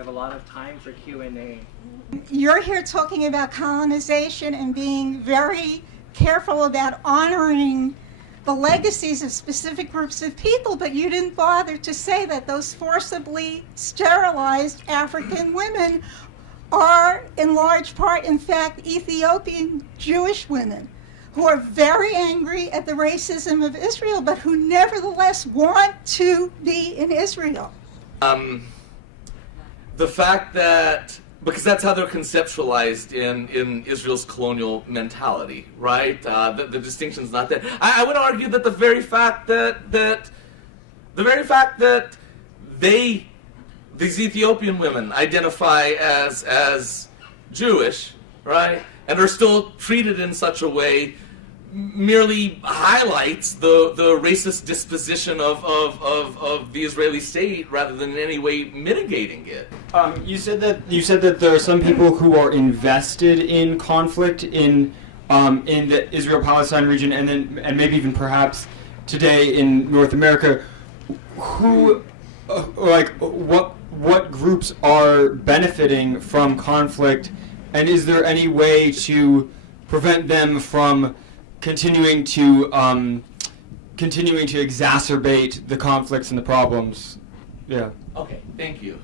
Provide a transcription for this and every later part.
have a lot of time for Q&A. You're here talking about colonization and being very careful about honoring the legacies of specific groups of people, but you didn't bother to say that those forcibly sterilized African women are, in large part, in fact, Ethiopian Jewish women who are very angry at the racism of Israel, but who nevertheless want to be in Israel. The fact that, because that's how they're conceptualized in Israel's colonial mentality, right? The distinction's not there. I would argue that the very fact that these Ethiopian women identify as Jewish, right, and are still treated in such a way merely highlights the racist disposition of the Israeli state rather than in any way mitigating it. You said that there are some people who are invested in conflict in the Israel-Palestine region, and maybe even perhaps today in North America. Who, what groups are benefiting from conflict, and is there any way to prevent them from continuing to exacerbate the conflicts and the problems? Yeah. Okay, thank you.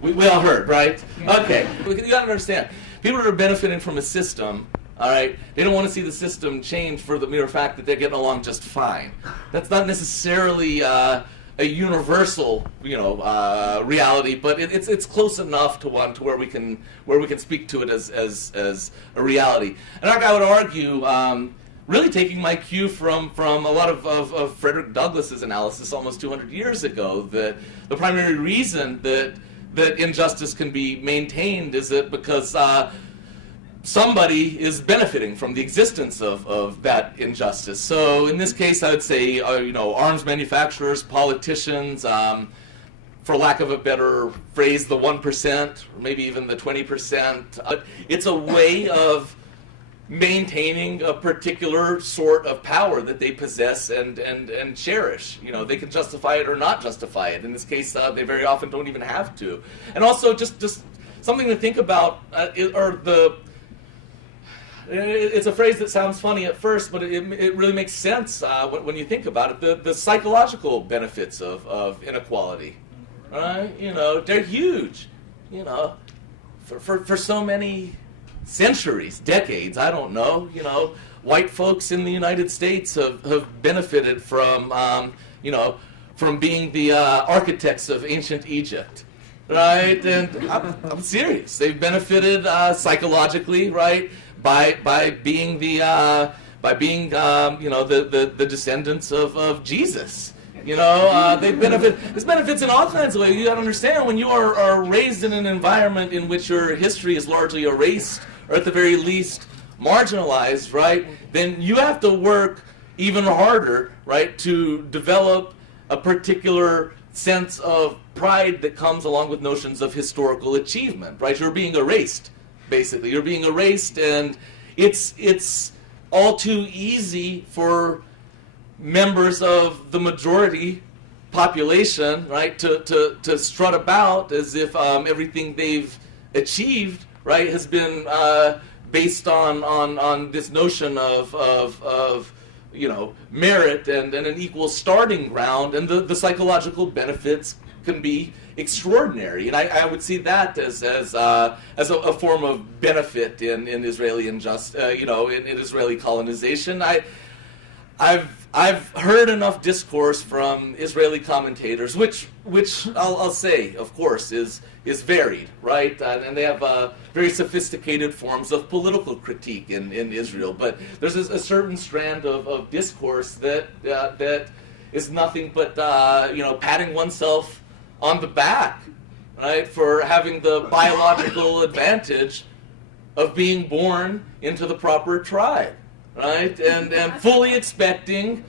We all heard, right? Okay, you got to understand, people are benefiting from a system, all right? They don't want to see the system change for the mere fact that they're getting along just fine. That's not necessarily a universal, reality, but it's close enough to one to where we can speak to it as a reality. And I would argue, really taking my cue from a lot of Frederick Douglass's analysis almost 200 years ago, that the primary reason that injustice can be maintained is that because somebody is benefiting from the existence of that injustice. So in this case, I would say, arms manufacturers, politicians, for lack of a better phrase, the 1%, or maybe even the 20%. It's a way of maintaining a particular sort of power that they possess and cherish. They can justify it or not justify it. In this case, they very often don't even have to. And also, just something to think about, it's a phrase that sounds funny at first, but it really makes sense when you think about it. The psychological benefits of inequality, right? They're huge. For so many centuries, decades, I don't know. White folks in the United States have benefited from from being the architects of ancient Egypt. Right, and I'm serious. They've benefited psychologically, right, by being the descendants of Jesus. They benefit. This benefits in all kinds of ways. You got to understand, when you are raised in an environment in which your history is largely erased, or at the very least marginalized, right, then you have to work even harder, right, to develop a particular sense of pride that comes along with notions of historical achievement, right? You're being erased, basically. You're being erased, and it's all too easy for members of the majority population, right, to strut about as if everything they've achieved, right, has been based on this notion of merit and an equal starting ground, and the psychological benefits can be extraordinary. And I would see that as a form of benefit in Israeli in Israeli colonization. I've heard enough discourse from Israeli commentators, which I'll say, of course, is varied, right? And they have very sophisticated forms of political critique in Israel. But there's a certain strand of discourse that is nothing but patting oneself on the back, right, for having the biological advantage of being born into the proper tribe. Right, and fully expecting,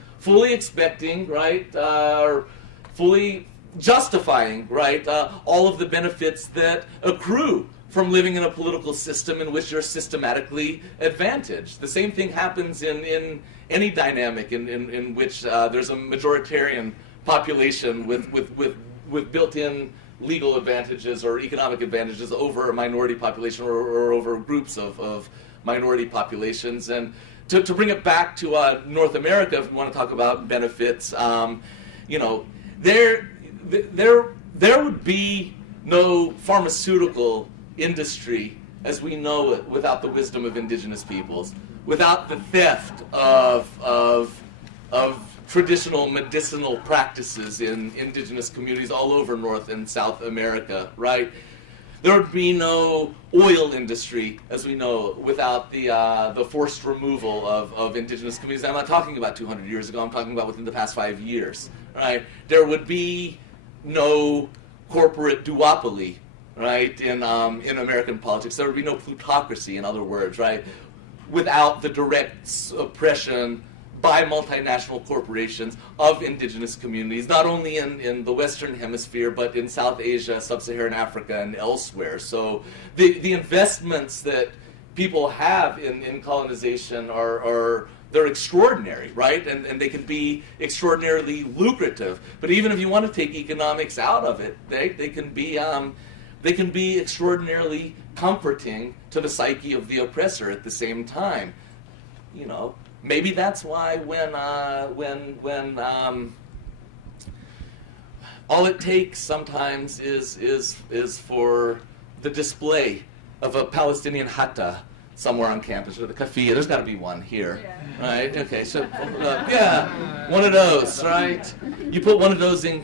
right, or fully justifying, right, all of the benefits that accrue from living in a political system in which you're systematically advantaged. The same thing happens in any dynamic in which there's a majoritarian population with built-in legal advantages or economic advantages over a minority population or over groups of minority populations. And to bring it back to North America, if we want to talk about benefits, there would be no pharmaceutical industry as we know it without the wisdom of indigenous peoples, without the theft of traditional medicinal practices in indigenous communities all over North and South America, right? There would be no oil industry, as we know, without the forced removal of indigenous communities. I'm not talking about 200 years ago, I'm talking about within the past 5 years, right? There would be no corporate duopoly, right, in American politics. There would be no plutocracy, in other words, right, without the direct oppression by multinational corporations of indigenous communities, not only in the Western Hemisphere, but in South Asia, Sub-Saharan Africa, and elsewhere. So the investments that people have in colonization they're extraordinary, right? And they can be extraordinarily lucrative. But even if you want to take economics out of it, they can be extraordinarily comforting to the psyche of the oppressor at the same time. You know, maybe that's why when all it takes sometimes is for the display of a Palestinian hatta somewhere on campus, or the kafia. There's got to be one here, right? Okay, so yeah, one of those, right? You put one of those on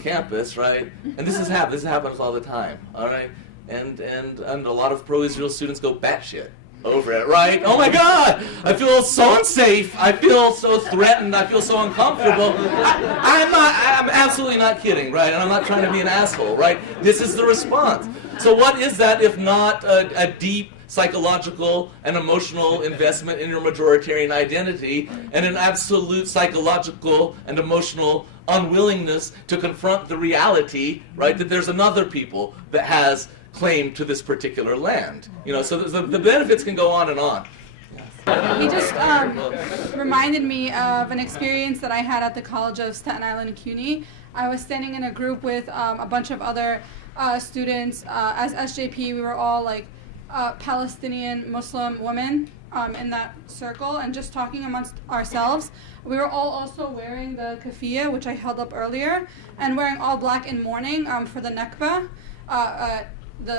campus, right? And this happens all the time, all right? And a lot of pro-Israel students go batshit over it, right? Oh my God, I feel so unsafe. I feel so threatened. I feel so uncomfortable. I'm absolutely not kidding, right? And I'm not trying to be an asshole, right? This is the response. So what is that if not a deep psychological and emotional investment in your majoritarian identity and an absolute psychological and emotional unwillingness to confront the reality, right, that there's another people that has claim to this particular land. You know, so the benefits can go on and on. He just reminded me of an experience that I had at the College of Staten Island and CUNY. I was standing in a group with a bunch of other students. As SJP, we were all like Palestinian Muslim women in that circle and just talking amongst ourselves. We were all also wearing the kafia, which I held up earlier, and wearing all black in mourning for the Nakba.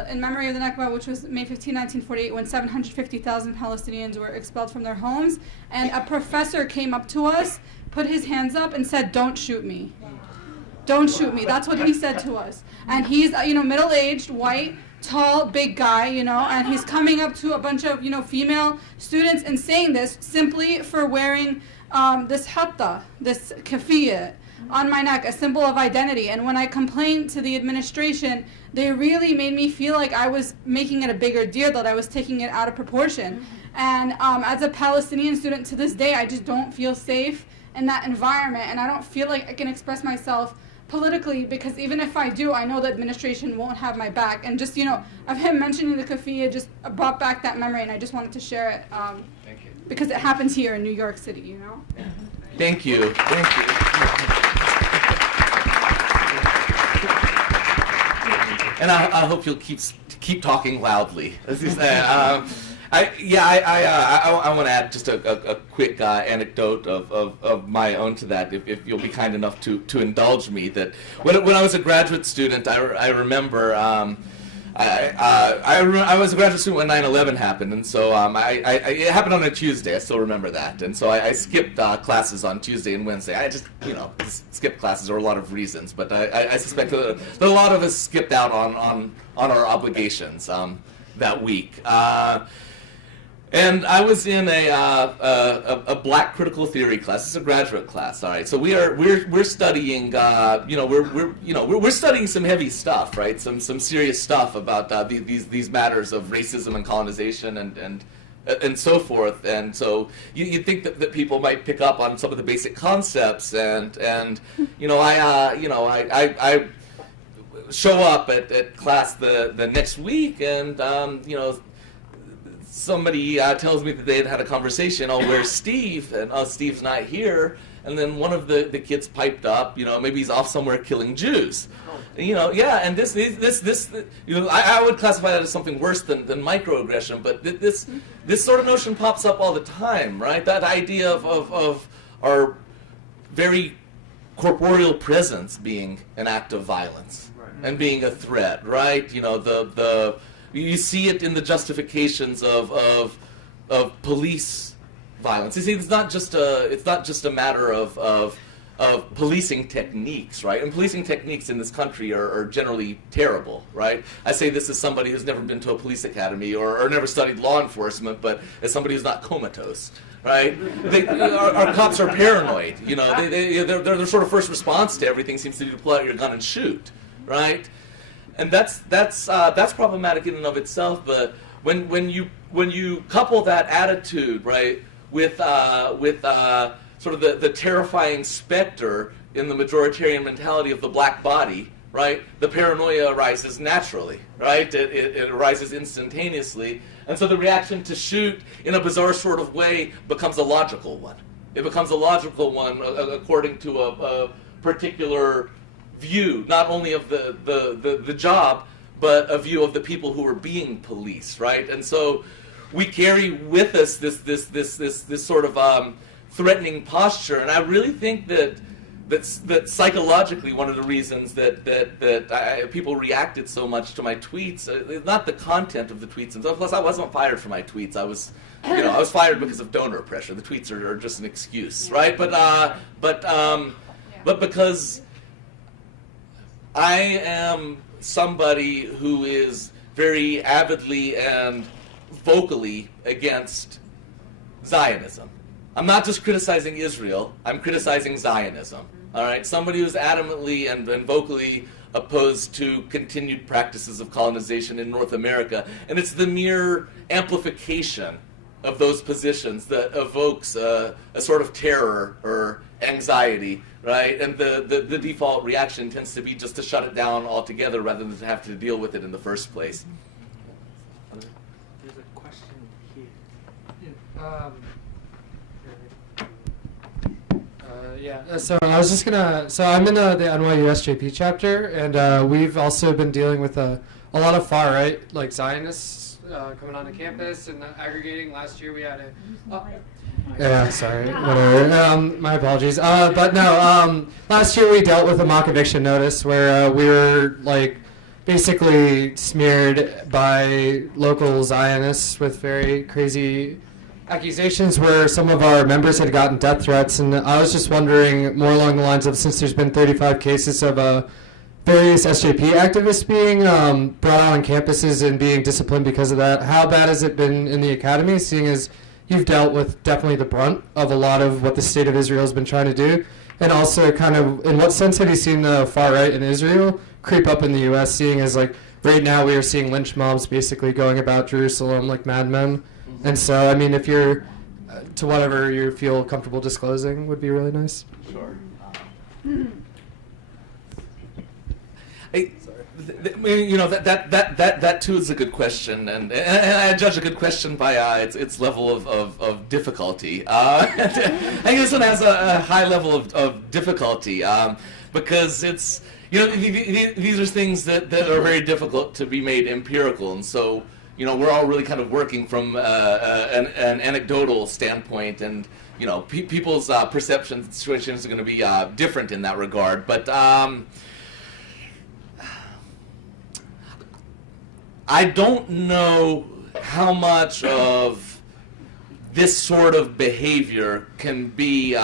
In memory of the Nakba, which was May 15, 1948, when 750,000 Palestinians were expelled from their homes. And a professor came up to us, put his hands up, and said, "Don't shoot me. Don't shoot me." That's what he said to us. And he's, middle-aged, white, tall, big guy, and he's coming up to a bunch of, female students and saying this simply for wearing this hatta, this kafiyah, on my neck, a symbol of identity. And when I complained to the administration, they really made me feel like I was making it a bigger deal, that I was taking it out of proportion. And as a Palestinian student to this day, I just don't feel safe in that environment, and I don't feel like I can express myself politically, because even if I do, I know the administration won't have my back. And just, of him mentioning the kafiyah just brought back that memory, and I just wanted to share it Thank you. because it happens here in New York City, Thank you. Thank you. And I hope you'll keep talking loudly. As you say. I want to add just a quick anecdote of my own to that, if you'll be kind enough to indulge me. That when I was a graduate student, I remember I was a graduate student when 9/11 happened, and so it happened on a Tuesday. I still remember that, and so I skipped classes on Tuesday and Wednesday. I just skipped classes for a lot of reasons, but I suspect that a lot of us skipped out on our obligations that week. And I was in a Black critical theory class. It's a graduate class, all right. So we're studying, we're studying some heavy stuff, right? Some serious stuff about these matters of racism and colonization and so forth. And so you'd think that people might pick up on some of the basic concepts. And I show up at class the next week, and somebody tells me that they had a conversation, oh, where's Steve? And Steve's not here. And then one of the kids piped up, maybe he's off somewhere killing Jews. And this I would classify that as something worse than microaggression, but this sort of notion pops up all the time, right? That idea of our very corporeal presence being an act of violence and being a threat, right? You see it in the justifications of police violence. You see, it's not just a matter of policing techniques, right? And policing techniques in this country are generally terrible, right? I say this as somebody who's never been to a police academy or never studied law enforcement, but as somebody who's not comatose, right? Our cops are paranoid. Their sort of first response to everything seems to be to pull out your gun and shoot, right? And that's problematic in and of itself. But when you couple that attitude, right, with sort of the terrifying specter in the majoritarian mentality of the black body, right? The paranoia arises naturally, right? It arises instantaneously. And so the reaction to shoot in a bizarre sort of way becomes a logical one. It becomes a logical one according to a particular view, not only of the job, but a view of the people who are being policed, right? And so we carry with us this sort of threatening posture, and I really think that psychologically one of the reasons that people reacted so much to my tweets, not the content of the tweets themselves. Plus, I wasn't fired for my tweets. I was fired because of donor pressure. The tweets are just an excuse, right? But because I am somebody who is very avidly and vocally against Zionism. I'm not just criticizing Israel, I'm criticizing Zionism. All right, somebody who's adamantly and vocally opposed to continued practices of colonization in North America. And it's the mere amplification of those positions that evokes a sort of terror or anxiety, right? And the default reaction tends to be just to shut it down altogether rather than to have to deal with it in the first place. There's a question here. So I was just gonna. So I'm in the NYU SJP chapter, and we've also been dealing with a lot of far right, like Zionists, coming onto campus and aggregating. Last year we had whatever. My apologies. But no. Last year we dealt with a mock eviction notice where we were basically smeared by local Zionists with very crazy accusations where some of our members had gotten death threats, and I was just wondering more along the lines of, since there's been 35 cases of various SJP activists being brought out on campuses and being disciplined because of that, how bad has it been in the academy, seeing as you've dealt with definitely the brunt of a lot of what the state of Israel has been trying to do, and also kind of in what sense have you seen the far right in Israel creep up in the U.S., seeing as right now we are seeing lynch mobs basically going about Jerusalem like madmen. And so, I mean, if you're, to whatever you feel comfortable disclosing, would be really nice. Sure. That too is a good question, and I judge a good question by its level of difficulty. I think this one has a high level of difficulty because it's, these are things that are very difficult to be made empirical, and so, we're all really kind of working from an anecdotal standpoint, and people's perceptions and situations are going to be different in that regard. But I don't know how much of this sort of behavior can be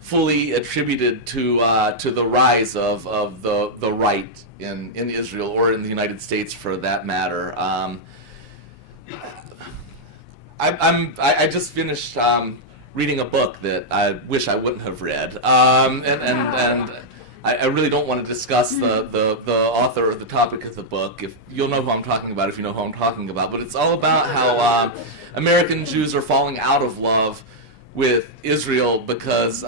fully attributed to the rise of the right in Israel or in the United States, for that matter. I just finished reading a book that I wish I wouldn't have read, and I really don't want to discuss the author or the topic of the book. If you'll know who I'm talking about, if you know who I'm talking about, but it's all about how American Jews are falling out of love with Israel because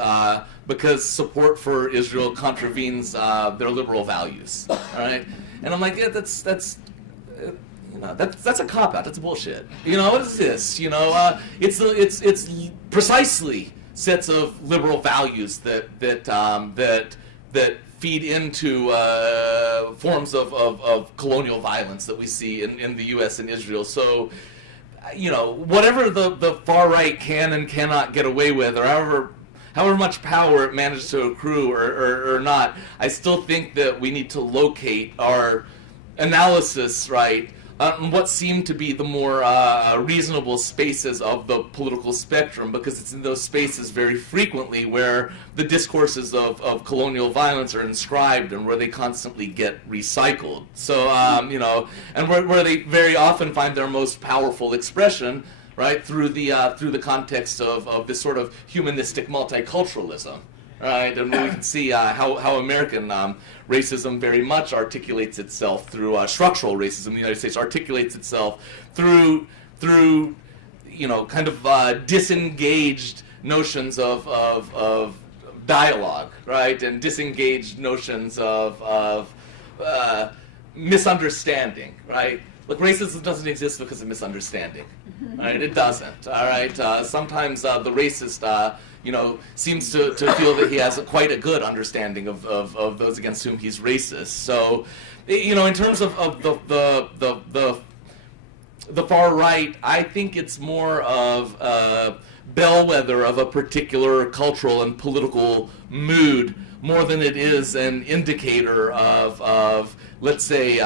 support for Israel contravenes their liberal values. All right, and I'm like, yeah, that's That's a cop out. That's bullshit. You know, what is this? You know, it's precisely sets of liberal values that feed into forms of colonial violence that we see in the U.S. and Israel. So, you know, whatever the far right can and cannot get away with, or however much power it manages to accrue or not, I still think that we need to locate our analysis, right, on what seem to be the more reasonable spaces of the political spectrum, because it's in those spaces very frequently where the discourses of colonial violence are inscribed and where they constantly get recycled. So, you know, and where they very often find their most powerful expression, right, through the context of this sort of humanistic multiculturalism, right, and we can see how American racism very much articulates itself through structural racism in the United States articulates itself through you know, kind of disengaged notions of dialogue, right, and disengaged notions of misunderstanding, right. Look, racism doesn't exist because of misunderstanding, right? It doesn't, all right? Sometimes the racist, you know, seems to feel that he has quite a good understanding of those against whom he's racist. So, you know, in terms of the far right, I think it's more of a bellwether of a particular cultural and political mood more than it is an indicator of let's say,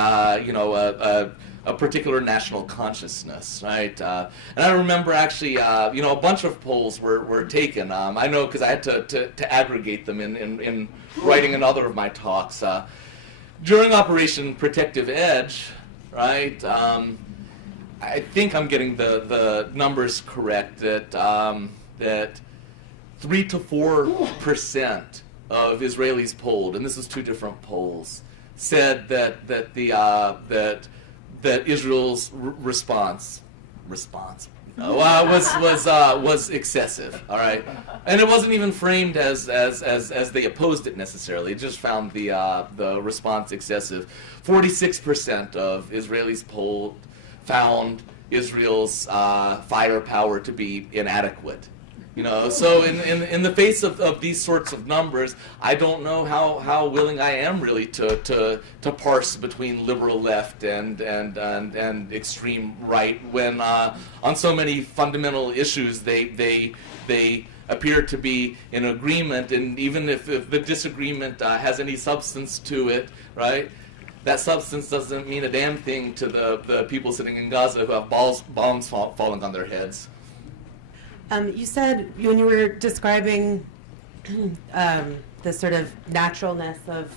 you know, a particular national consciousness, right? And I remember actually, you know, a bunch of polls were taken. I know because I had to aggregate them in writing another of my talks. During Operation Protective Edge, right, I think I'm getting the numbers correct, that 3 to 4% of Israelis polled, and this was 2 different polls, said that Israel's response was excessive. All right, and it wasn't even framed as they opposed it necessarily. It just found the response excessive. 46% of Israelis polled found Israel's firepower to be inadequate. You know, so in the face of these sorts of numbers, I don't know how willing I am really to parse between liberal left and extreme right when on so many fundamental issues they appear to be in agreement, and even if the disagreement has any substance to it, right? That substance doesn't mean a damn thing to the people sitting in Gaza who have bombs falling on their heads. You said when you were describing the sort of naturalness of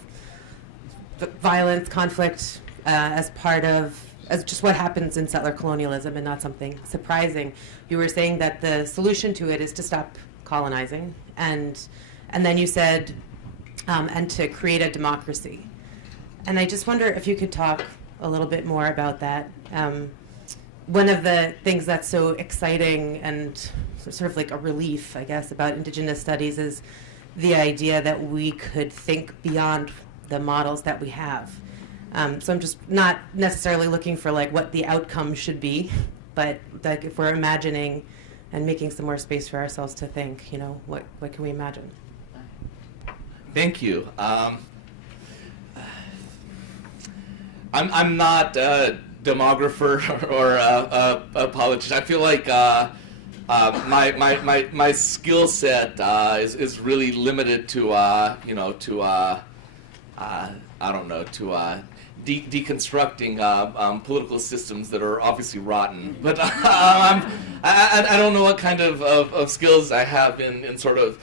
violence, conflict, as just what happens in settler colonialism and not something surprising, you were saying that the solution to it is to stop colonizing, and then you said, and to create a democracy. And I just wonder if you could talk a little bit more about that. One of the things that's so exciting and sort of like a relief, I guess, about Indigenous studies is the idea that we could think beyond the models that we have. So I'm just not necessarily looking for like what the outcome should be, but like if we're imagining and making some more space for ourselves to think, you know, what can we imagine? Thank you. I'm not a demographer or a politician. I feel like my skill set is really limited to you know, to I don't know, to deconstructing political systems that are obviously rotten. But I don't know what kind of skills I have in sort of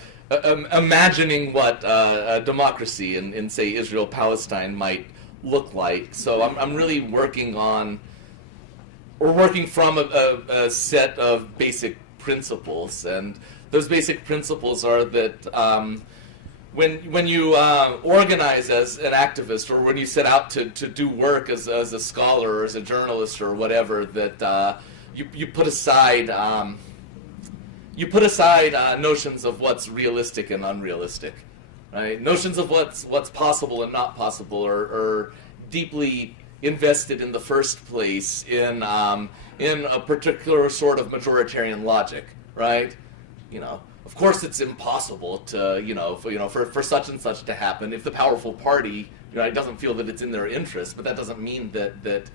imagining what a democracy in say Israel Palestine might look like. So I'm really working from a set of basic principles, and those basic principles are that when you organize as an activist, or when you set out to do work as a scholar or as a journalist or whatever, that you put aside notions of what's realistic and unrealistic. Right? Notions of what's possible and not possible are deeply invested in the first place in a particular sort of majoritarian logic, right? Of course, it's impossible to for such and such to happen if the powerful party doesn't feel that it's in their interest. But that doesn't mean that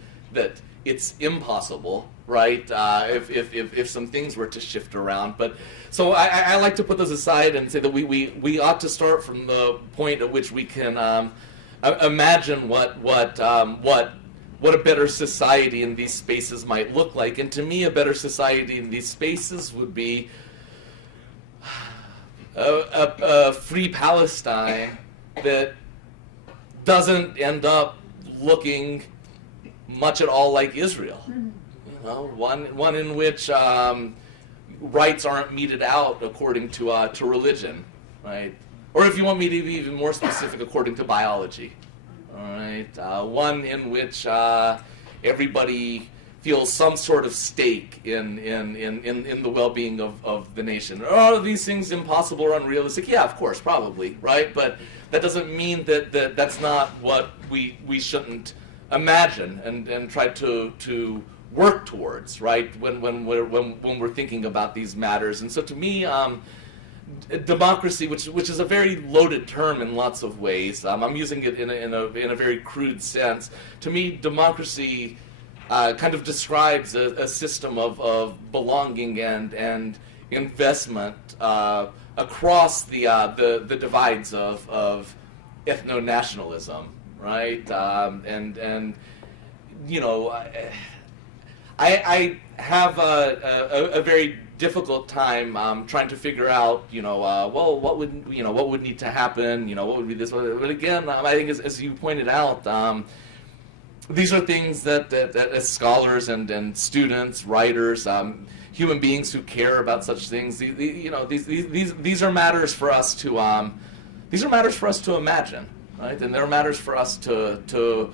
it's impossible, right? If some things were to shift around. But so I like to put those aside and say that we ought to start from the point at which we can imagine what a better society in these spaces might look like. And to me, a better society in these spaces would be a free Palestine that doesn't end up looking much at all like Israel. One in which rights aren't meted out according to religion, right? Or if you want me to be even more specific, according to biology. All right, one in which everybody feels some sort of stake in the well-being of the nation. Are all of these things impossible or unrealistic? Yeah, of course, probably, right? But that doesn't mean that's not what we shouldn't imagine and try to work towards, right? When we're thinking about these matters. And so, to me, democracy, which is a very loaded term in lots of ways. I'm using it in a very crude sense. To me, democracy kind of describes a system of belonging and investment across the divides of ethno-nationalism, right? I have a very difficult time trying to figure out, what would need to happen, what would be this. But again, I think as you pointed out, these are things that as scholars and students, writers, human beings who care about such things, these are matters for us to imagine, right? And they're matters for us to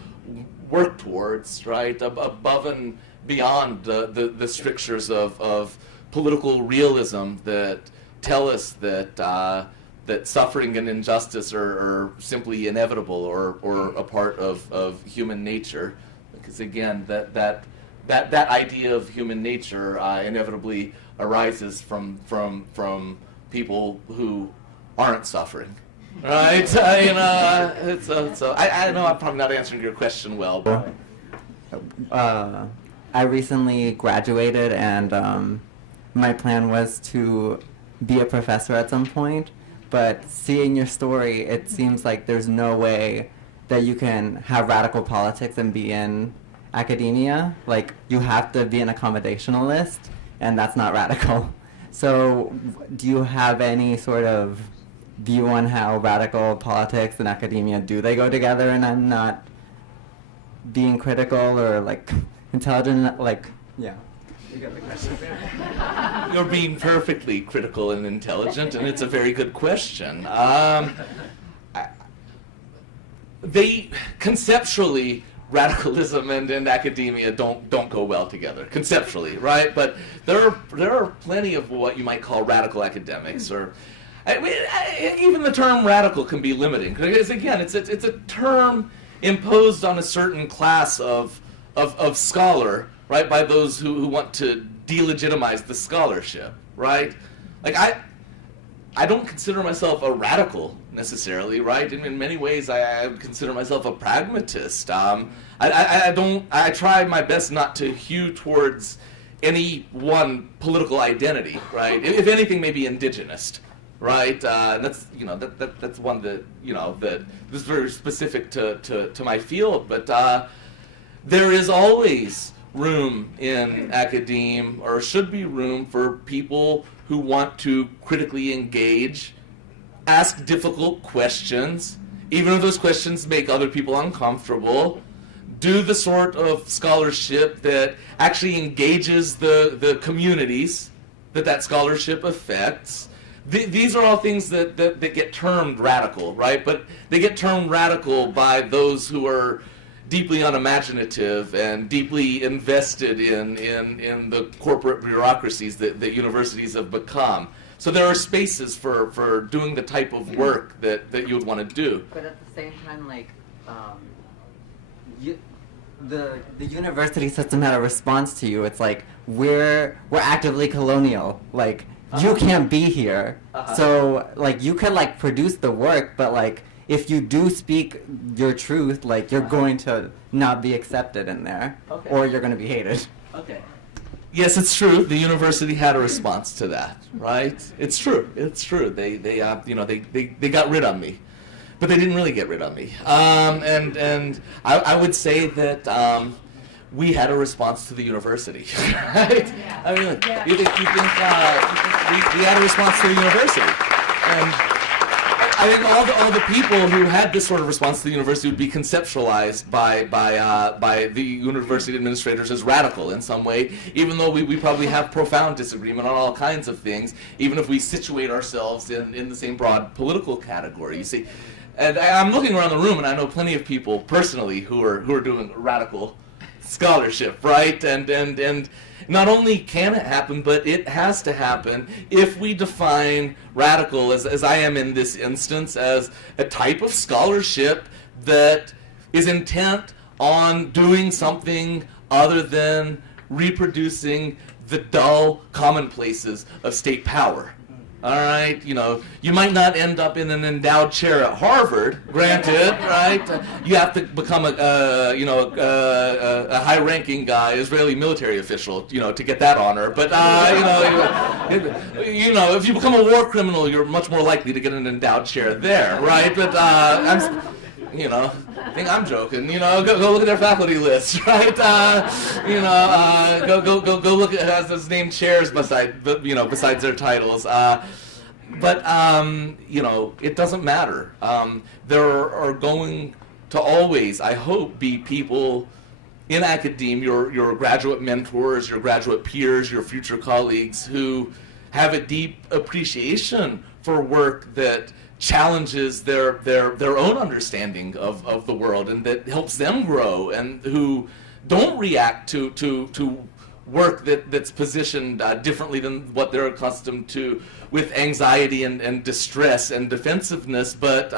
work towards, right? Above and beyond the strictures of political realism that tell us that suffering and injustice are simply inevitable or a part of human nature. Because again, that idea of human nature inevitably arises from people who aren't suffering. Right? So I know I'm probably not answering your question well, but I recently graduated, and my plan was to be a professor at some point. But seeing your story, it seems like there's no way that you can have radical politics and be in academia. Like, you have to be an accommodationalist, and that's not radical. So do you have any sort of view on how radical politics and academia, do they go together? And I'm not being critical or, like, intelligent, like, yeah. You get the question. You're being perfectly critical and intelligent, and it's a very good question. They conceptually, radicalism and academia don't go well together conceptually, right? But there are plenty of what you might call radical academics, or even the term radical can be limiting, because again, it's a term imposed on a certain class of scholar, right, by those who want to delegitimize the scholarship, right? Like, I don't consider myself a radical necessarily, right? In many ways, I consider myself a pragmatist. I try my best not to hew towards any one political identity, right? If anything, maybe indigenous, right? And that's that's one that that is very specific to my field, but there is always room in academia, or should be room, for people who want to critically engage, ask difficult questions, even if those questions make other people uncomfortable, do the sort of scholarship that actually engages the communities that scholarship affects. These are all things that get termed radical, right? But they get termed radical by those who are deeply unimaginative and deeply invested in the corporate bureaucracies that universities have become. So there are spaces for doing the type of work that you would want to do. But at the same time, like, the university system had a response to you. It's like we're actively colonial. Like you can't be here. So like you can like produce the work, but like if you do speak your truth, like you're going to not be accepted in there, or you're going to be hated. Okay. Yes, it's true. The university had a response to that, right? It's true. It's true. They got rid of me, but they didn't really get rid of me. And I would say that we had a response to the university, right? Yeah. I mean, Yeah. you think we had a response to the university, and I think all the people who had this sort of response to the university would be conceptualized by the university administrators as radical in some way, even though we probably have profound disagreement on all kinds of things, even if we situate ourselves in the same broad political category. You see, and I'm looking around the room, and I know plenty of people personally who are doing radical scholarship, right? And not only can it happen, but it has to happen if we define radical, as I am in this instance, as a type of scholarship that is intent on doing something other than reproducing the dull commonplaces of state power. All right, you might not end up in an endowed chair at Harvard, granted, right? You have to become a high-ranking Israeli military official, to get that honor. But if you become a war criminal, you're much more likely to get an endowed chair there, right? But I think I'm joking. Go look at their faculty list, right? Go look at those named chairs besides their titles. But it doesn't matter. There are going to always, I hope, be people in academia, your graduate mentors, your graduate peers, your future colleagues who have a deep appreciation for work that challenges their own understanding of the world and that helps them grow, and who don't react to work that's positioned differently than what they're accustomed to, with anxiety and distress and defensiveness, but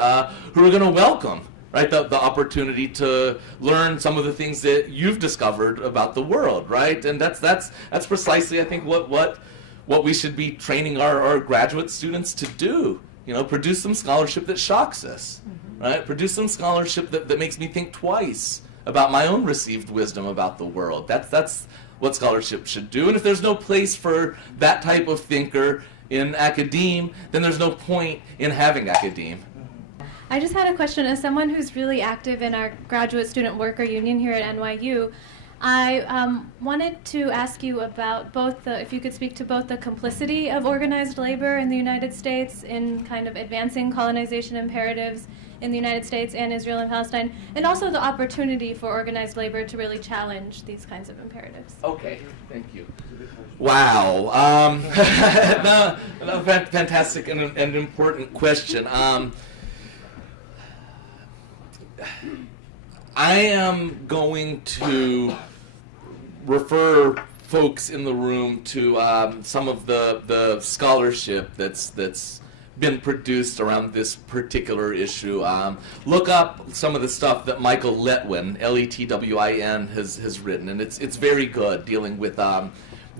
who are going to welcome, right, the opportunity to learn some of the things that you've discovered about the world, right? And that's precisely, I think, what we should be training our graduate students to do. Produce some scholarship that shocks us, right? Produce some scholarship that makes me think twice about my own received wisdom about the world. That's what scholarship should do. And if there's no place for that type of thinker in academe, then there's no point in having academe. I just had a question. As someone who's really active in our graduate student worker union here at NYU, I wanted to ask you about if you could speak to both the complicity of organized labor in the United States in kind of advancing colonization imperatives in the United States and Israel and Palestine, and also the opportunity for organized labor to really challenge these kinds of imperatives. Okay, thank you. Wow. Fantastic and important question. I am going to refer folks in the room to some of the scholarship that's been produced around this particular issue. Look up some of the stuff that Michael Letwin, Letwin, has written, and it's very good, dealing with the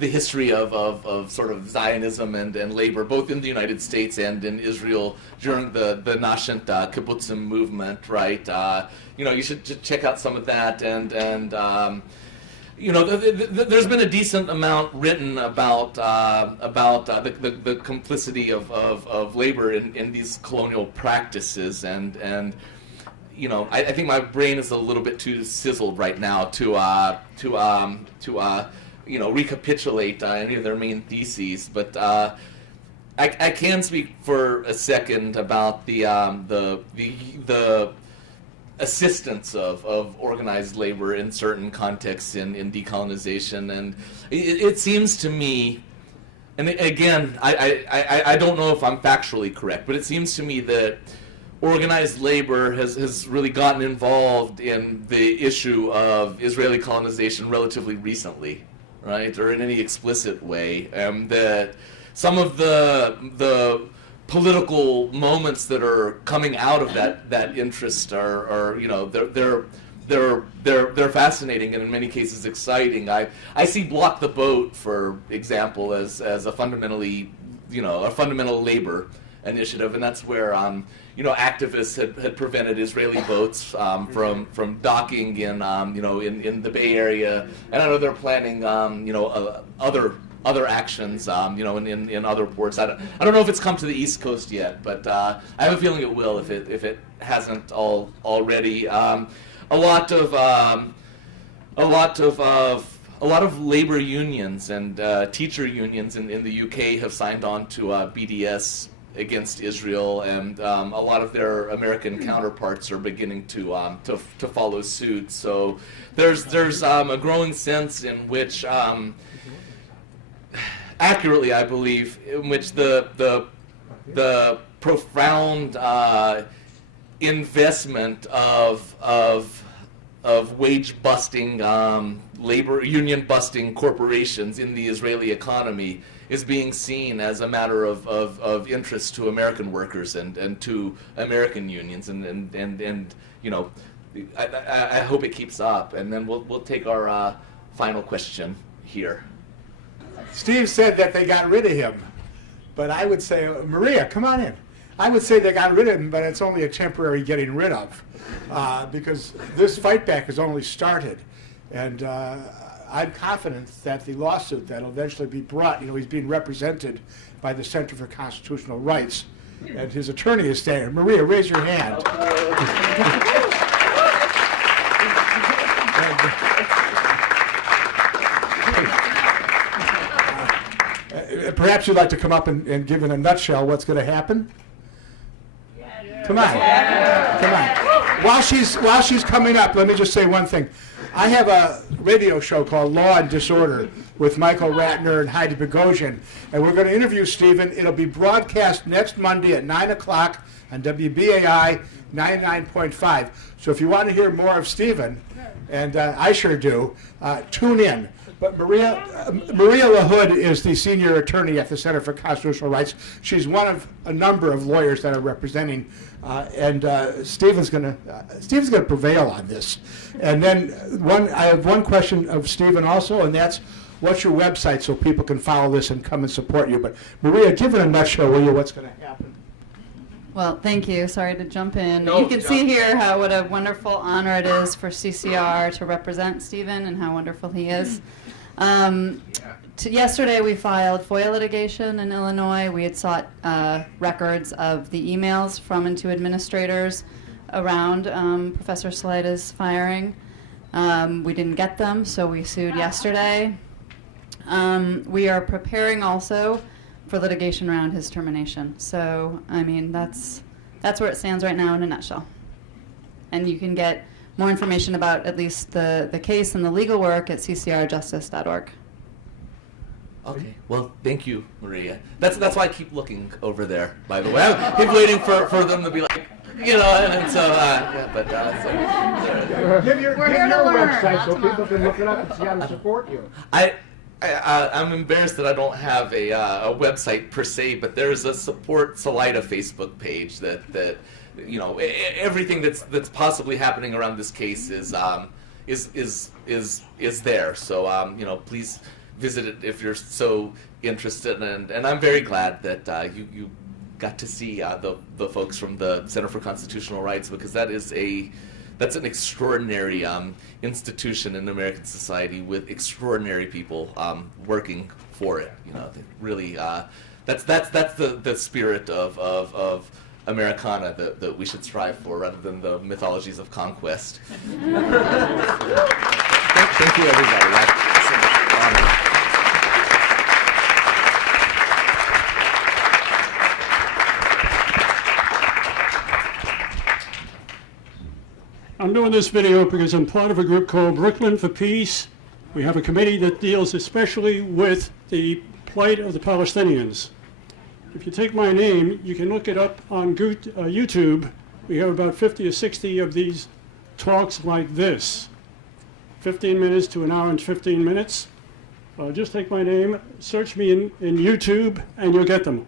history of sort of Zionism and labor, both in the United States and in Israel during the nascent kibbutzim movement, right? You should check out some of that, and there's been a decent amount written about the complicity of labor in these colonial practices, and I think my brain is a little bit too sizzled right now to recapitulate any of their main theses, but I can speak for a second about the assistance of organized labor in certain contexts in decolonization. And it seems to me, and again, I don't know if I'm factually correct, but it seems to me that organized labor has really gotten involved in the issue of Israeli colonization relatively recently, right, or in any explicit way. That some of the political moments that are coming out of that interest are they're fascinating and in many cases exciting. I see Block the Boat, for example, as a fundamentally, a fundamental labor initiative, and that's where activists had prevented Israeli boats from docking in the Bay Area, and I know they're planning other actions in other ports. I don't know if it's come to the East Coast yet, but I have a feeling it will if it hasn't already. A lot of labor unions and teacher unions in the UK have signed on to BDS against Israel, and a lot of their American counterparts are beginning to follow suit. So there's a growing sense in which, accurately, I believe, in which the profound investment of wage busting, labor union busting corporations in the Israeli economy is being seen as a matter of interest to American workers and to American unions, and I hope it keeps up. And then we'll take our final question here. Steve said that they got rid of him, but I would say, Maria, come on in. I would say they got rid of him, but it's only a temporary getting rid of, because this fight back has only started, and I'm confident that the lawsuit that will eventually be brought, he's being represented by the Center for Constitutional Rights, and his attorney is standing. Maria, raise your hand. Perhaps you'd like to come up and give in a nutshell what's going to happen? Come on. Come on. While she's coming up, let me just say one thing. I have a radio show called Law and Disorder with Michael Ratner and Heidi Bogosian, and we're going to interview Stephen. It'll be broadcast next Monday at 9 o'clock on WBAI 99.5. So if you want to hear more of Stephen, and I sure do, tune in. But Maria LaHood is the senior attorney at the Center for Constitutional Rights. She's one of a number of lawyers that are representing, and Stephen's going to prevail on this. And then I have one question of Stephen also, and that's, what's your website so people can follow this and come and support you? But Maria, give it a nutshell, will you, what's going to happen? Well, thank you. Sorry to jump in. No, you can see here what a wonderful honor it is for CCR to represent Stephen and how wonderful he is. Yesterday we filed FOIA litigation in Illinois. We had sought records of the emails from and to administrators around Professor Salaita's firing. We didn't get them, so we sued yesterday. We are preparing also for litigation around his termination. So, I mean, that's where it stands right now in a nutshell. And you can get more information about at least the case and the legal work at ccrjustice.org. Okay. Well, thank you, Maria. That's why I keep looking over there, by the way. I keep waiting for them to be like, and so, yeah, but Give your website so people can look it up and see how to support you. I'm embarrassed that I don't have a website per se, but there's a Support Salaita Facebook page that everything that's possibly happening around this case is there. So please visit it if you're so interested, and I'm very glad that you got to see the folks from the Center for Constitutional Rights, because that's an extraordinary institution in American society with extraordinary people working for it. Really, that's the spirit of Americana that we should strive for, rather than the mythologies of conquest. Thank you, everybody. That's an honor. I'm doing this video because I'm part of a group called Brooklyn for Peace. We have a committee that deals especially with the plight of the Palestinians. If you take my name, you can look it up on YouTube. We have about 50 or 60 of these talks like this. 15 minutes to an hour and 15 minutes. Just take my name, search me in YouTube, and you'll get them.